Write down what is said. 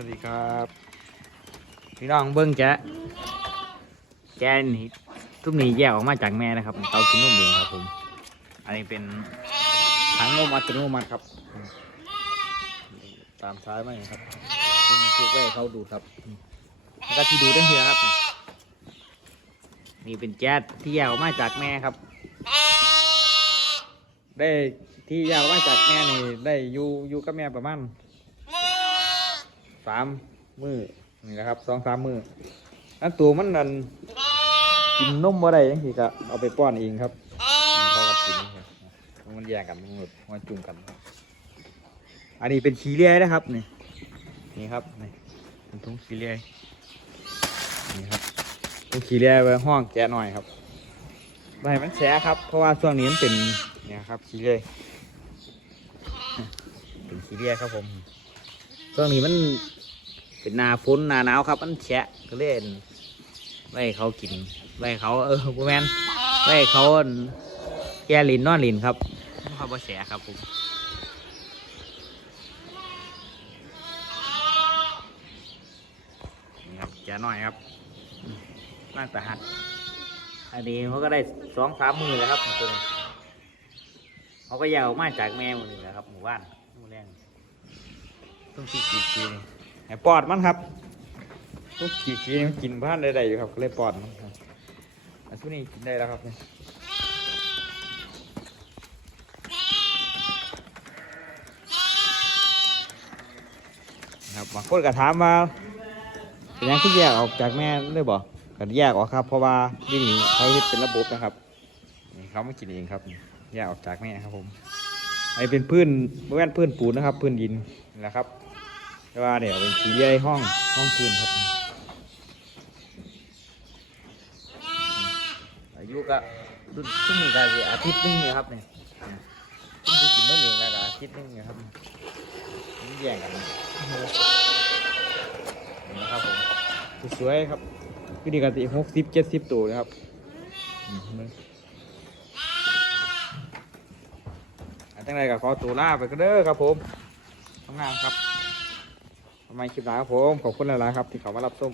วัสดีครับ พี่น้องเบิ้งแกะแกะนี่ทุกนี้แยกออกมาจากแม่นะครับเตากินนมเองครับผม อันนี้เป็นถังนมอัตโนมัติครับ ตามซ้ายมาองครับเป็นทุกไว้เขาดูดครับแล้วก็ที่ดูได้เหียครับ นี่เป็นแก๊สที่แยกออกมาจากแม่ครับ ได้ที่แยกออกมาจากแม่นี่ได้อยู่อยู่กับแม่ประมาณามมือนี่นะครับสองสามมืออันตัวมันนั่นกินนมบ่ได้ยังสิก็เอาไปป้อนเองครับเขากับกินครับมันแย่งกันมันหมดมันจุ่มกันครับอันนี้เป็นขี้เลื่อยนะครับนี่นี่ครับนี่เป็นถุงขี้เลื่อยนี่ครับถุงขี้เลื่อยไว้ห้องแกะหน่อยครับไม่ให้มันแฉะครับ เพราะว่าช่วงนี้มันเป็นเนี่ยครับขี้เลื่อยเป็นขี้เลื่อยครับผมช่วงนี้มัน เป็นหนาฝนหนาหนาวครับมันแฉะก็เล่นไว้ให้เขากินไว้ให้เขาเออบูแมนไว้ให้เขาแกลินนอนลินครับเขาบ่แฉะครับผมนี่ครับแกน้อยครับน่าจะหัดอันนี้เขาก็ได้สองสามมือแล้วครับตัวนี้เขาก็ยกออกมาจากแม่หมดนี่แหละครับหมู่บ้านหมู่แรงต้องขีดขี ดขีดไอ้ปอดมันครับต้องขีดขีดมันกินบ้านได้ๆอยู่ครับก็เลยปอดมันครับอันช่วนี้กินได้แล้วครับเนี่ยครับบางคนก็ถามว่าเป็นยังที่แยกออกจากแม่เลยบ่ก็แยกออกครับ เพราะว่าที่นี่เขาเฮ็ดเป็นระบบนะครับนี่เขาไม่กินเองครับ แยกออกจากแม่ครับผมไอเป็นพื้นไม่แม่นพื้นปูนนะครับ พื้นดินนี่แหละครับ แต่ว่าเนี่ยเป็นสีใยห้องห้องพื้นครับอายุก็รุ่นซึ่งมีการอาทิตย์หนึงเนี่ยครับเนี่ยซึ่งจะกินนมเองแล้วก็อาทิตย์หนึงเนี่ยครับนี่แย่งกันนะครับผมสวยๆครับคือดีกันติหกสิบเจ็ดสิบตัวนะครับอืมอันจังไรก็ขอตัวลาไปก็เด้อครับผมทำงานครับทำ ไมคลิปหนาครับผม ขอบคุณหลายๆครับ ที่เขามารับส้ม